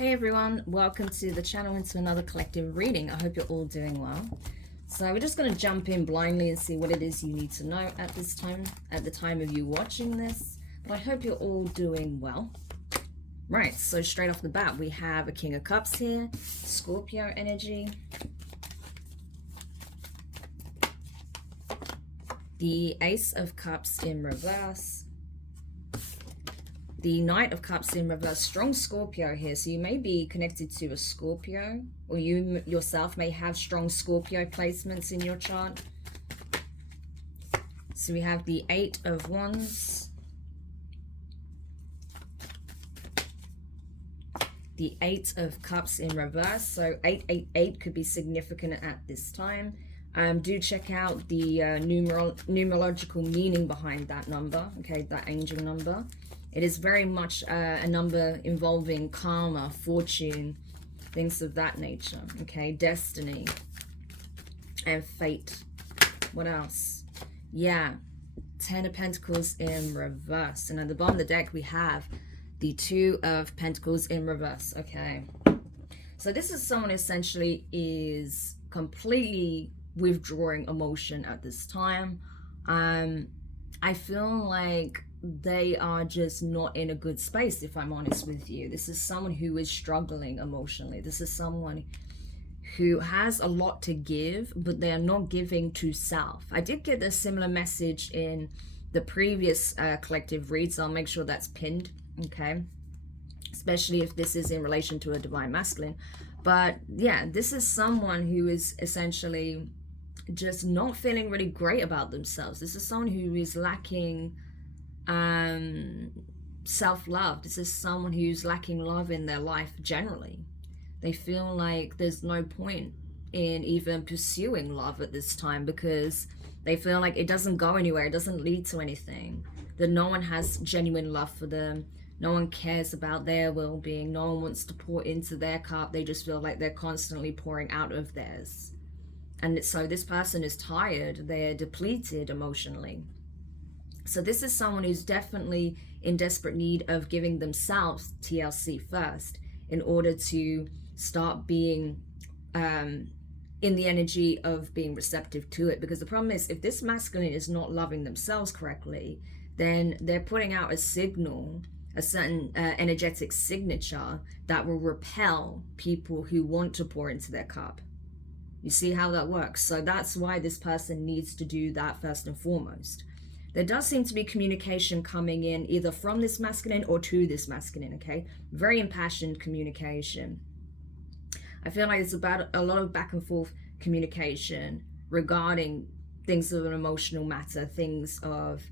Hey everyone, welcome to the channel and to another collective reading. I hope you're all doing well. So we're just going to jump in blindly and see what it is you need to know at this time, at the time of you watching this. But I hope you're all doing well. Right, so straight off the bat, we have a King of Cups here, Scorpio energy, the Ace of Cups in reverse, the Knight of Cups in reverse. Strong Scorpio here, so you may be connected to a Scorpio, or you yourself may have strong Scorpio placements in your chart. So we have the Eight of Wands, the Eight of Cups in reverse, so 888 could be significant at this time. Do check out the numerological meaning behind that number, okay, that angel number. It is very much a number involving karma, fortune, things of that nature, okay? Destiny and fate. What else? Yeah, 10 of Pentacles in reverse. And at the bottom of the deck, we have the Two of Pentacles in reverse, okay? So this is someone essentially is completely withdrawing emotion at this time. I feel like they are just not in a good space, if I'm honest with you. This is someone who is struggling emotionally. This is someone who has a lot to give, but they are not giving to self. I did get a similar message in the previous collective read, so I'll make sure that's pinned, okay? Especially if this is in relation to a divine masculine. But yeah, this is someone who is essentially just not feeling really great about themselves. This is someone who is lacking self-love. This is someone who's lacking love in their life generally. They feel like there's no point in even pursuing love at this time because they feel like it doesn't go anywhere, it doesn't lead to anything, that no one has genuine love for them, no one cares about their well-being, no one wants to pour into their cup. They just feel like they're constantly pouring out of theirs. And so this person is tired, they're depleted emotionally. So this is someone who's definitely in desperate need of giving themselves TLC first in order to start being in the energy of being receptive to it. Because the problem is, if this masculine is not loving themselves correctly, then they're putting out a signal, a certain energetic signature that will repel people who want to pour into their cup. You see how that works? So that's why this person needs to do that first and foremost. There does seem to be communication coming in either from this masculine or to this masculine, okay? Very impassioned communication. I feel like it's about a lot of back and forth communication regarding things of an emotional matter, things of,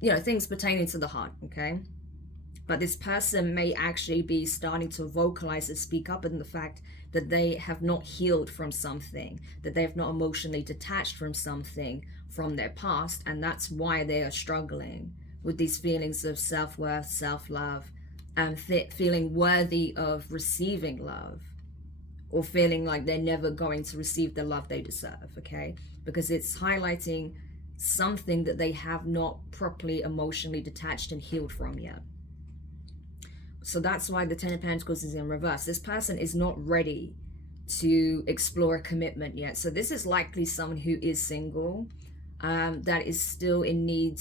things pertaining to the heart, okay? But this person may actually be starting to vocalize and speak up in the fact that they have not healed from something, that they have not emotionally detached from something from their past, and that's why they are struggling with these feelings of self-worth, self-love, and feeling worthy of receiving love, or feeling like they're never going to receive the love they deserve, okay? Because it's highlighting something that they have not properly emotionally detached and healed from yet. So that's why the Ten of Pentacles is in reverse. This person is not ready to explore a commitment yet. So this is likely someone who is single, that is still in need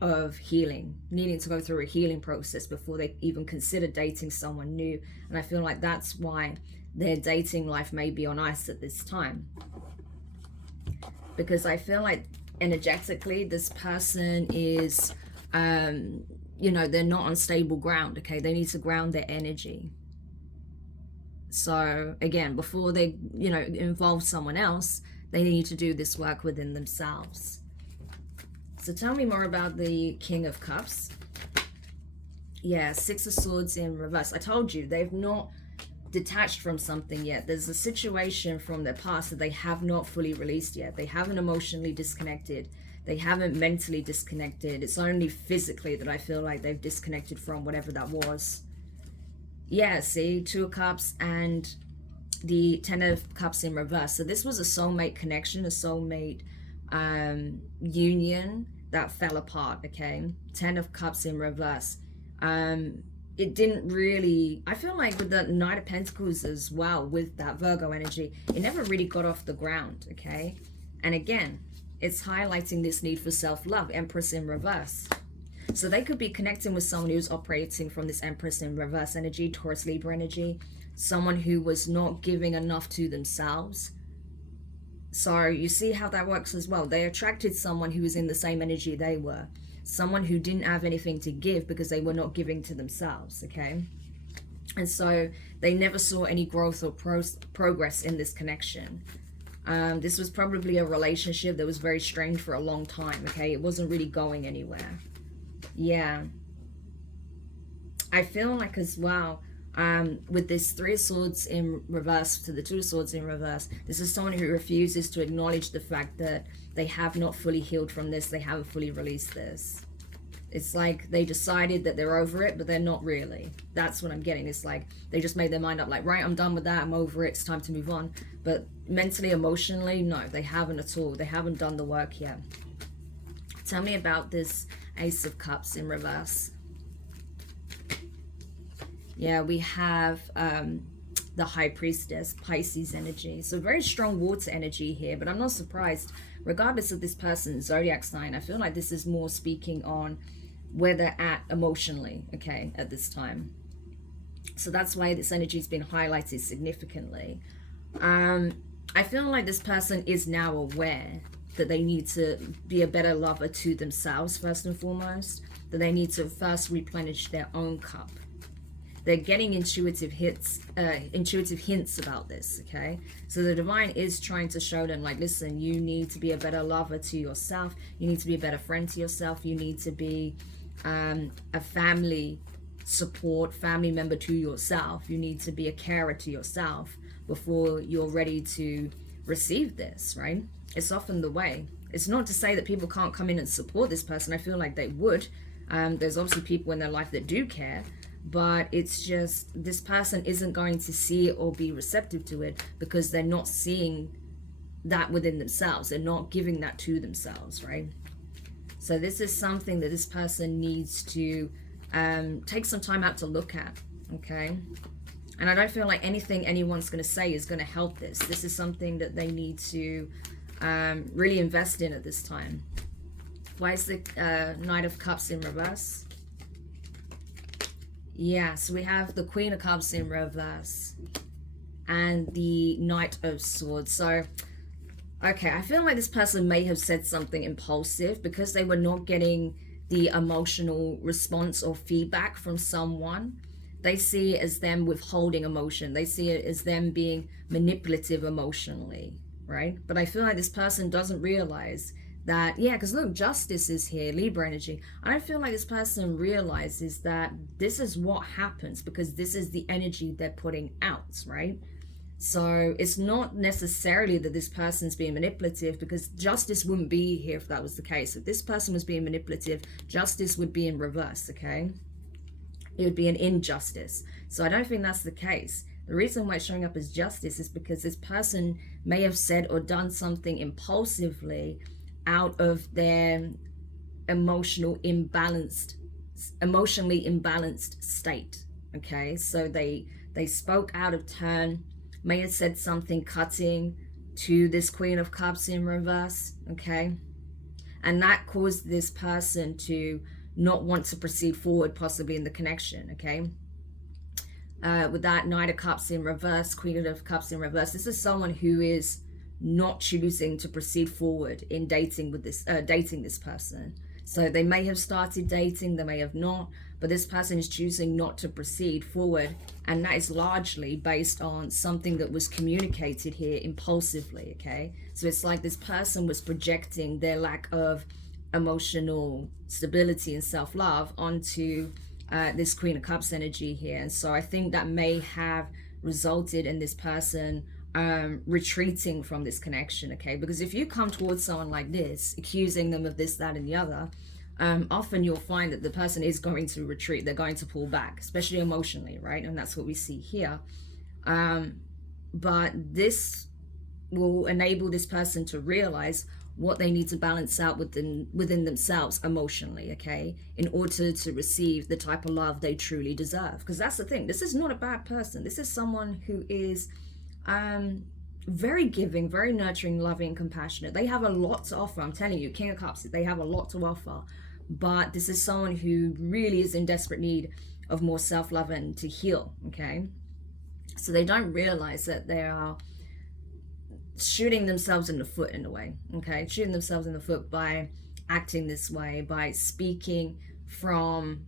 of healing, needing to go through a healing process before they even consider dating someone new. And I feel like that's why their dating life may be on ice at this time. Because I feel like energetically this person is... they're not on stable ground, okay? They need to ground their energy. So again, before they, involve someone else, they need to do this work within themselves. So tell me more about the King of Cups. Yeah, Six of Swords in reverse. I told you, they've not detached from something yet. There's a situation from their past that they have not fully released yet. They haven't emotionally disconnected. They haven't mentally disconnected. It's only physically that I feel like they've disconnected from whatever that was. Yeah, see, Two of Cups and the Ten of Cups in reverse. So this was a soulmate connection, a soulmate union that fell apart, okay? Ten of Cups in reverse. it didn't really, I feel like with the Knight of Pentacles as well, with that Virgo energy, it never really got off the ground, okay? And again, it's highlighting this need for self-love, Empress in reverse. So they could be connecting with someone who's operating from this Empress in reverse energy, Taurus Libra energy, someone who was not giving enough to themselves. So you see how that works as well. They attracted someone who was in the same energy they were. Someone who didn't have anything to give because they were not giving to themselves, okay? And so they never saw any growth or progress in this connection. This was probably a relationship that was very strained for a long time, okay? It wasn't really going anywhere. Yeah. I feel like as well, with this Three of Swords in reverse to the Two of Swords in reverse, this is someone who refuses to acknowledge the fact that they have not fully healed from this. They haven't fully released this. It's like they decided that they're over it, but they're not really. That's what I'm getting. It's like they just made their mind up like, right, I'm done with that. I'm over it. It's time to move on. But mentally, emotionally, no, they haven't at all. They haven't done the work yet. Tell me about this Ace of Cups in reverse. Yeah, we have the High Priestess, Pisces energy. So very strong water energy here, but I'm not surprised. Regardless of this person's zodiac sign, I feel like this is more speaking on where they're at emotionally, okay, at this time. So that's why this energy has been highlighted significantly. I feel like this person is now aware that they need to be a better lover to themselves, first and foremost, that they need to first replenish their own cup. They're getting intuitive hints about this, okay? So the divine is trying to show them, like, listen, you need to be a better lover to yourself. You need to be a better friend to yourself. You need to be a family support, family member to yourself. You need to be a carer to yourself before you're ready to receive this, right? It's often the way. It's not to say that people can't come in and support this person. I feel like they would. There's obviously people in their life that do care, but it's just this person isn't going to see it or be receptive to it because they're not seeing that within themselves. They're not giving that to themselves, right? So this is something that this person needs to take some time out to look at, okay? And I don't feel like anything anyone's going to say is going to help this. This is something that they need to really invest in at this time. Why is the Knight of Cups in reverse? Yeah, so we have the Queen of Cups in reverse and the Knight of Swords. So, okay, I feel like this person may have said something impulsive because they were not getting the emotional response or feedback from someone. They see it as them withholding emotion. They see it as them being manipulative emotionally, right? But I feel like this person doesn't realize that, yeah, because look, Justice is here, Libra energy. I don't feel like this person realizes that this is what happens because this is the energy they're putting out, right? So it's not necessarily that this person's being manipulative, because Justice wouldn't be here if that was the case. If this person was being manipulative, Justice would be in reverse, okay? It would be an injustice. So I don't think that's the case. The reason why it's showing up as Justice is because this person may have said or done something impulsively out of their emotionally imbalanced state, okay? So they spoke out of turn, may have said something cutting to this Queen of Cups in reverse, okay? And that caused this person to not want to proceed forward, possibly in the connection, okay? With that Knight of Cups in reverse, Queen of Cups in reverse, this is someone who is not choosing to proceed forward in dating with this dating this person. So they may have started dating, they may have not, but this person is choosing not to proceed forward, and that is largely based on something that was communicated here impulsively, okay? So it's like this person was projecting their lack of emotional stability and self-love onto this Queen of Cups energy here. And so I think that may have resulted in this person retreating from this connection, okay? Because if you come towards someone like this, accusing them of this, that, and the other, often you'll find that the person is going to retreat. They're going to pull back, especially emotionally, right? And that's what we see here. But this will enable this person to realize what they need to balance out within themselves emotionally, okay, in order to receive the type of love they truly deserve. Because that's the thing, this is not a bad person. This is someone who is very giving, very nurturing, loving, compassionate. They have a lot to offer. I'm telling you, King of Cups, they have a lot to offer. But this is someone who really is in desperate need of more self-love and to heal, okay? So they don't realize that they are shooting themselves in the foot in a way, okay? Shooting themselves in the foot by acting this way, by speaking from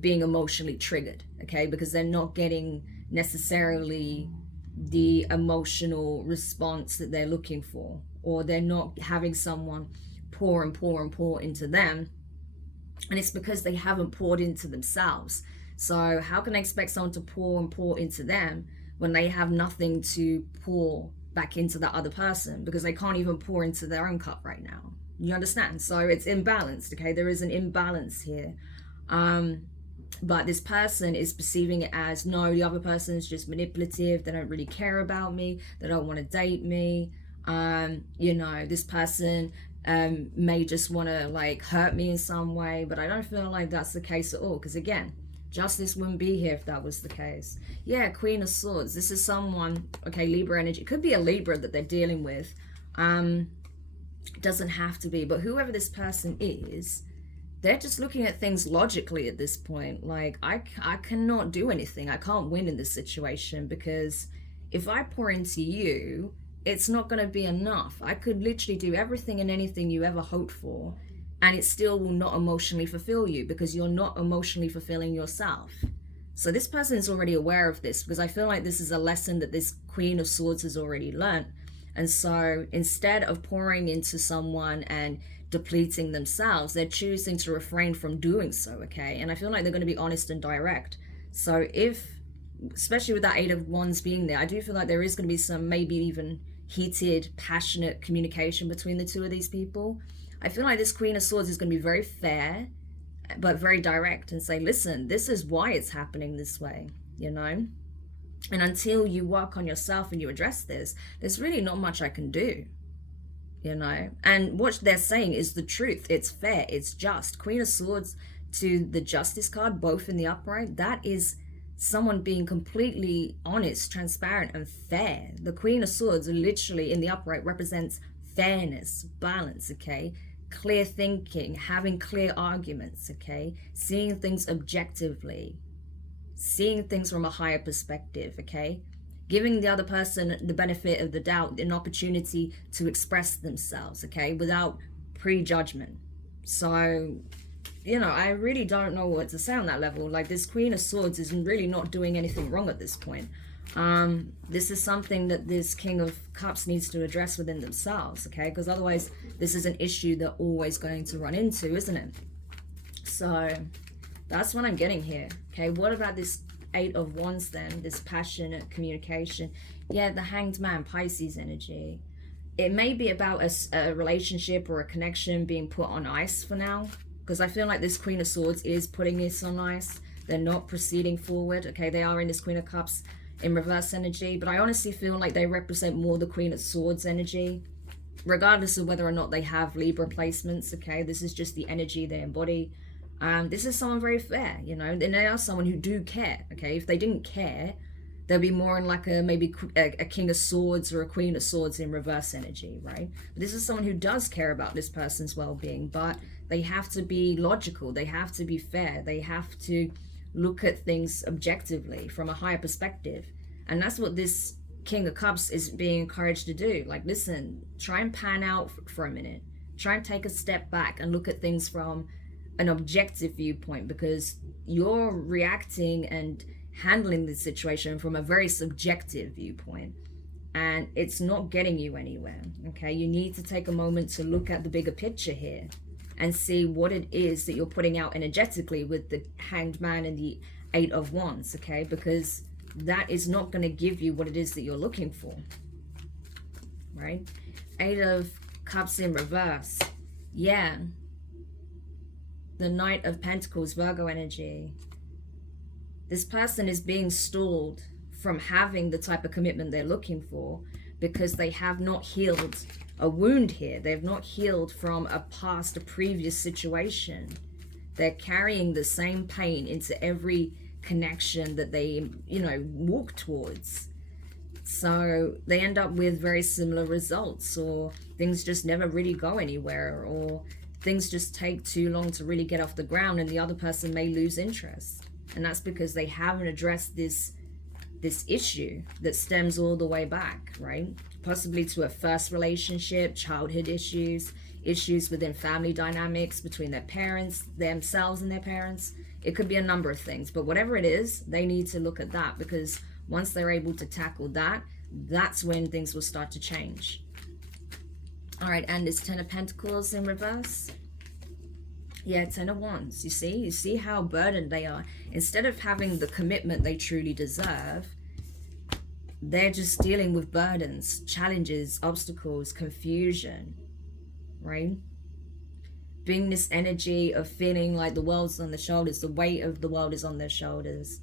being emotionally triggered, okay? Because they're not getting necessarily the emotional response that they're looking for, or they're not having someone pour and pour and pour into them, and it's because they haven't poured into themselves. So how can I expect someone to pour and pour into them when they have nothing to pour back into the other person, because they can't even pour into their own cup right now? You understand? So it's imbalanced, okay? There is an imbalance here. But this person is perceiving it as, no, the other person is just manipulative, they don't really care about me, they don't want to date me, you know, this person may just want to like hurt me in some way. But I don't feel like that's the case at all, because again, justice wouldn't be here if that was the case. Yeah, Queen of Swords, this is someone, okay, Libra energy, it could be a Libra that they're dealing with, it doesn't have to be, but whoever this person is, they're just looking at things logically at this point. Like, I cannot do anything, I can't win in this situation, because if I pour into you, it's not going to be enough. I could literally do everything and anything you ever hoped for, and it still will not emotionally fulfill you, because you're not emotionally fulfilling yourself. So this person is already aware of this, because I feel like this is a lesson that this Queen of Swords has already learned. And so instead of pouring into someone and depleting themselves, they're choosing to refrain from doing so, okay? And I feel like they're going to be honest and direct. So if, especially with that Eight of Wands being there, I do feel like there is going to be some maybe even heated, passionate communication between the two of these people. I feel like this Queen of Swords is going to be very fair, but very direct, and say, listen, this is why it's happening this way, you know? And until you work on yourself and you address this, there's really not much I can do, you know? And what they're saying is the truth. It's fair, it's just. Queen of Swords to the Justice card, both in the upright, that is someone being completely honest, transparent, and fair. The Queen of Swords literally in the upright represents fairness, balance, okay? Clear thinking, having clear arguments, okay? Seeing things objectively, seeing things from a higher perspective, okay? Giving the other person the benefit of the doubt, an opportunity to express themselves, okay? Without prejudgment. So, you know, I really don't know what to say on that level. Like, this Queen of Swords is really not doing anything wrong at this point. This is something that this King of Cups needs to address within themselves, okay? Because otherwise, this is an issue they're always going to run into, isn't it? So, that's what I'm getting here, okay? What about this Eight of Wands then? This passionate communication. Yeah, the Hanged Man, Pisces energy. It may be about a relationship or a connection being put on ice for now, because I feel like this Queen of Swords is putting this on ice. They're not proceeding forward, okay? They are in this Queen of Cups in reverse energy, but I honestly feel like they represent more the Queen of Swords energy, regardless of whether or not they have Libra placements, okay? This is just the energy they embody. This is someone very fair, you know, and they are someone who do care, okay? If they didn't care, they'll be more in like maybe a King of Swords or a Queen of Swords in reverse energy, right? But this is someone who does care about this person's well-being, but they have to be logical, they have to be fair, they have to look at things objectively from a higher perspective. And that's what this King of Cups is being encouraged to do. Like, listen, try and pan out for a minute, try and take a step back and look at things from an objective viewpoint, because you're reacting and handling the situation from a very subjective viewpoint, and it's not getting you anywhere, okay? You need to take a moment to look at the bigger picture here and see what it is that you're putting out energetically with the Hanged Man and the Eight of Wands, okay? Because that is not going to give you what it is that you're looking for, right? Eight of Cups in reverse. Yeah. The Knight of Pentacles, Virgo energy. This person is being stalled from having the type of commitment they're looking for, because they have not healed a wound here. They've not healed from a previous situation. They're carrying the same pain into every connection that they, you know, walk towards. So they end up with very similar results, or things just never really go anywhere, or things just take too long to really get off the ground, and the other person may lose interest. And that's because they haven't addressed this issue that stems all the way back, right? Possibly to a first relationship, childhood issues, issues within family dynamics between their parents, themselves and their parents. It could be a number of things, but whatever it is, they need to look at that, because once they're able to tackle that, that's when things will start to change. All right, and it's 10 of Pentacles in reverse. Yeah, 10 of Wands. You see how burdened they are. Instead of having the commitment they truly deserve, they're just dealing with burdens, challenges, obstacles, confusion, right? Being this energy of feeling like the world's on their shoulders, the weight of the world is on their shoulders.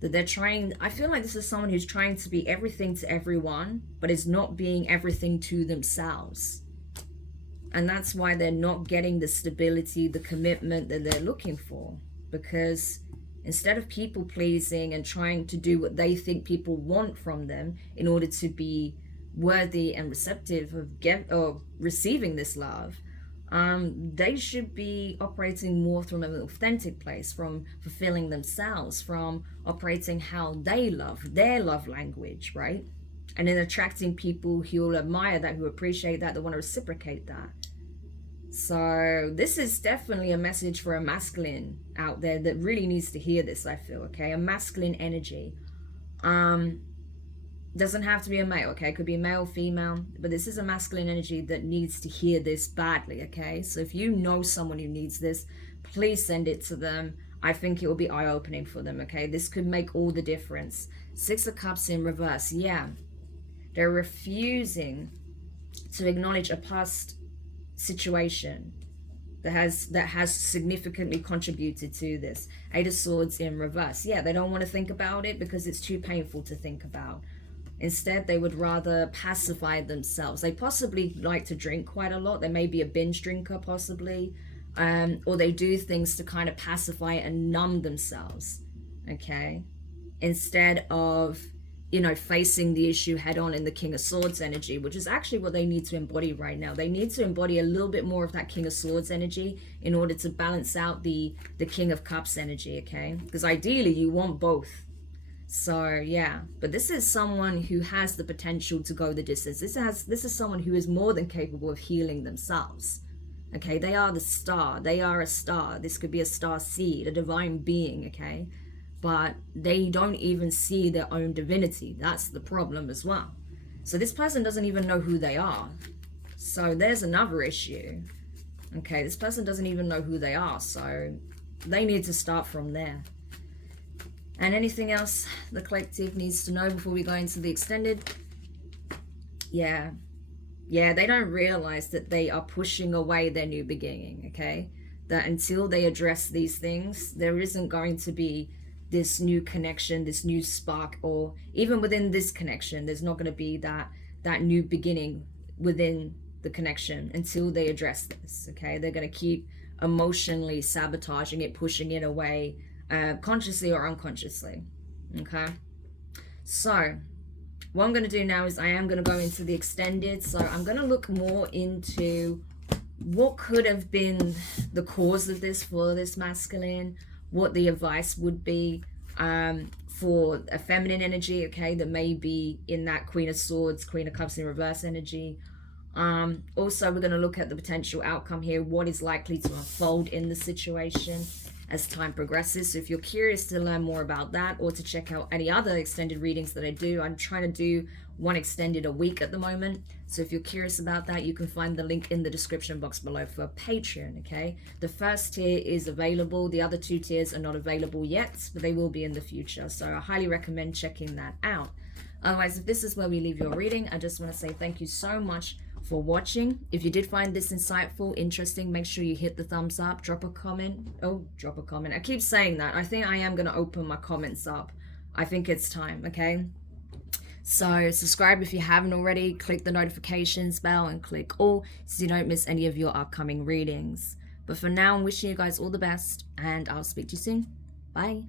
That they're trying, I feel like this is someone who's trying to be everything to everyone, but is not being everything to themselves. And that's why they're not getting the stability, the commitment that they're looking for. Because instead of people pleasing and trying to do what they think people want from them in order to be worthy and receptive of receiving this love, they should be operating more from an authentic place, from fulfilling themselves, from operating how they love, their love language, right? And then attracting people who will admire that, who appreciate that, that want to reciprocate that. So this is definitely a message for a masculine out there that really needs to hear this, I feel, okay? A masculine energy. Doesn't have to be a male, okay? It could be male, female, but this is a masculine energy that needs to hear this badly, okay? So if you know someone who needs this, please send it to them. I think it will be eye-opening for them, okay? This could make all the difference. 6 of Cups in reverse, yeah. They're refusing to acknowledge a past situation that has significantly contributed to this. 8 of Swords in reverse, yeah, they don't want to think about it because it's too painful to think about. Instead, they would rather pacify themselves. They possibly like to drink quite a lot. They may be a binge drinker, possibly. Or they do things to kind of pacify and numb themselves, okay? Instead of, you know, facing the issue head on in the King of Swords energy, which is actually what they need to embody right now. They need to embody a little bit more of that King of Swords energy in order to balance out the King of Cups energy, okay? Because ideally, you want both. So yeah, but this is someone who has the potential to go the distance. This is someone who is more than capable of healing themselves. Okay, they are the star. They are a star. This could be a star seed, a divine being, okay? But they don't even see their own divinity. That's the problem as well. So this person doesn't even know who they are. So there's another issue. Okay, this person doesn't even know who they are. So they need to start from there. And anything else the collective needs to know before we go into the extended? Yeah, they don't realize that they are pushing away their new beginning, okay? That until they address these things, there isn't going to be this new connection, this new spark, or even within this connection, there's not going to be that new beginning within the connection until they address this, okay? They're going to keep emotionally sabotaging it, pushing it away, consciously or unconsciously, okay? So what I'm going to do now is I am going to go into the extended. So I'm going to look more into what could have been the cause of this for this masculine, what the advice would be for a feminine energy, okay, that may be in that Queen of Swords, Queen of Cups in reverse energy. Also, we're going to look at the potential outcome here, what is likely to unfold in the situation as time progresses. So if you're curious to learn more about that or to check out any other extended readings that I do, I'm trying to do one extended a week at the moment. So if you're curious about that, you can find the link in the description box below for Patreon, okay? The first tier is available. The other 2 tiers are not available yet, but they will be in the future. So I highly recommend checking that out. Otherwise, if this is where we leave your reading, I just want to say thank you so much for watching. If you did find this insightful, interesting, make sure you hit the thumbs up, drop a comment. Drop a comment. I keep saying that. I think I am going to open my comments up. I think it's time, okay? So subscribe if you haven't already, click the notifications bell and click all so you don't miss any of your upcoming readings. But for now, I'm wishing you guys all the best, and I'll speak to you soon. Bye.